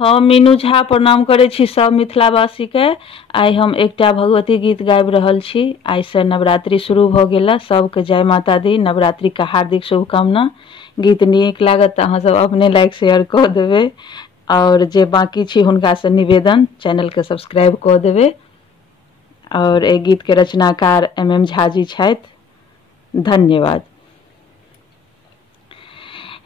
हम मीनू झा प्रणाम करे छी सब मिथिलावासी के। आई हम एकटा भगवती गीत गाबि रहल छी। आई से नवरात्रि शुरू भ गेल। सबके जय माता दी, नवरात्रि का हार्दिक शुभकामना। गीत नीक लागत त अहाँ सब अपने लाइक शेयर क देबे और जे बाकी छी हुनका से निवेदन चैनल के सब्सक्राइब क देबे। और ए गीत के रचनाकार MM झा जी छथि। धन्यवाद।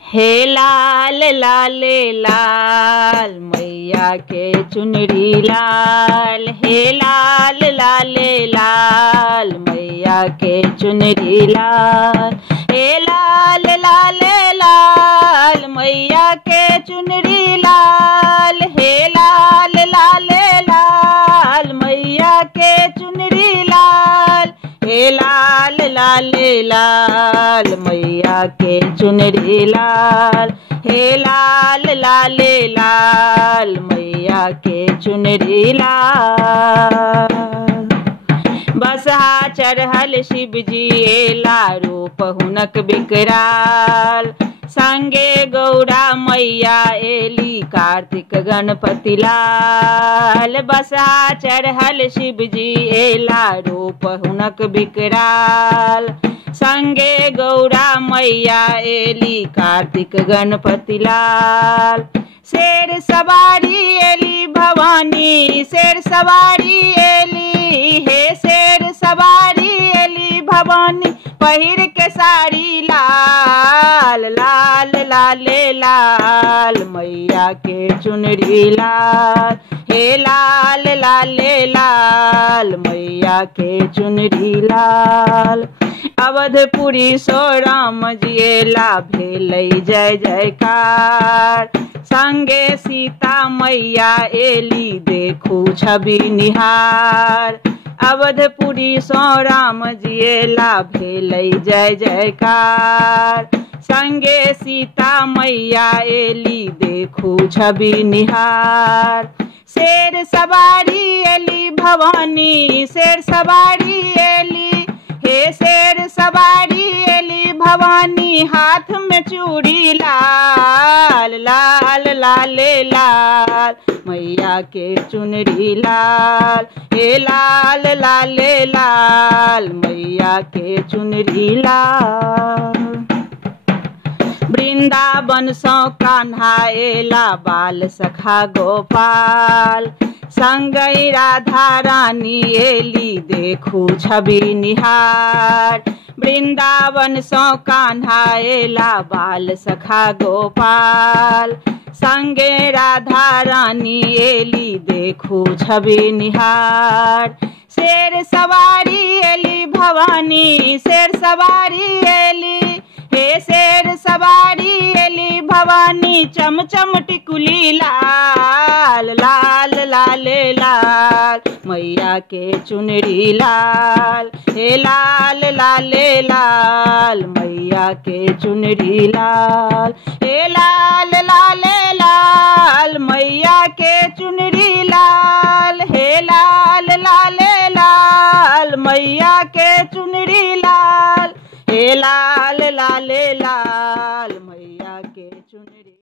हे लाल लाले लाल मैया के चुनरी लाल, हे लाल लाले लाल मैया के चुनरी लाल, हे लाल लाले लाल मैया के चुनरी लाल, हे लाल लाले लाल मैया के चुनरी लाल, हे लाल लाले लाल मैया के चुनरी लाल, हे लाल लाले लाल मैया के चुनरी लाल। बसहा चढ़ल शिव जी एला रूप हुनक विकराल, संगे गौरा मैया एली कार्तिक गणपति लाल। बसहा चढ़ल शिव जी एला रूप हुनक विकराल, संगे गौरा मैया एली कार्तिक गणपति लाल। शेर सवारी एली भवानी, शेर सवारी एली, हे शेर सवारी एली भवानी, पहिर के साड़ी लाल, लाल लाले लाल मैया के चुनरी लाल, हे लाल लाले लाल मैया के चुनरी लाल। अवधपुरी सो राम जिएला भेलै जय जयकार, संगे सीता मैया एली देखू छवि निहार। अवधपुरी सो राम जिएला भेलै जय जयकार, संगे सीता मैया एली देखू छवि निहार। शेर सवारी एली भवानी, शेर सवारी एली, हे शेर सवारी एली भवानी, हाथ में चूड़ी लाल, लाल लाले लाल मैया के चुनरी लाल, हे लाल लाले लाल मैया के चुनरी लाल। वृंदावन सौ कान्हा एला बाल सखा गोपाल, संगई राधा रानी एली देखू छवि निहार। वृंदावन सौ कान्हा एला बाल सखा गोपाल, संगे राधा रानी एली देखू छवि निहार। शेर सवारी एली भवानी, शेर सवारी एली, हे शेर सवारी एली भवानी, चम चम टिकुली लाल, लाल लाले लाल मैया के चुनरी लाल, हे लाल लाले लाल मैया के चुनरी लाल, हे लाल लाले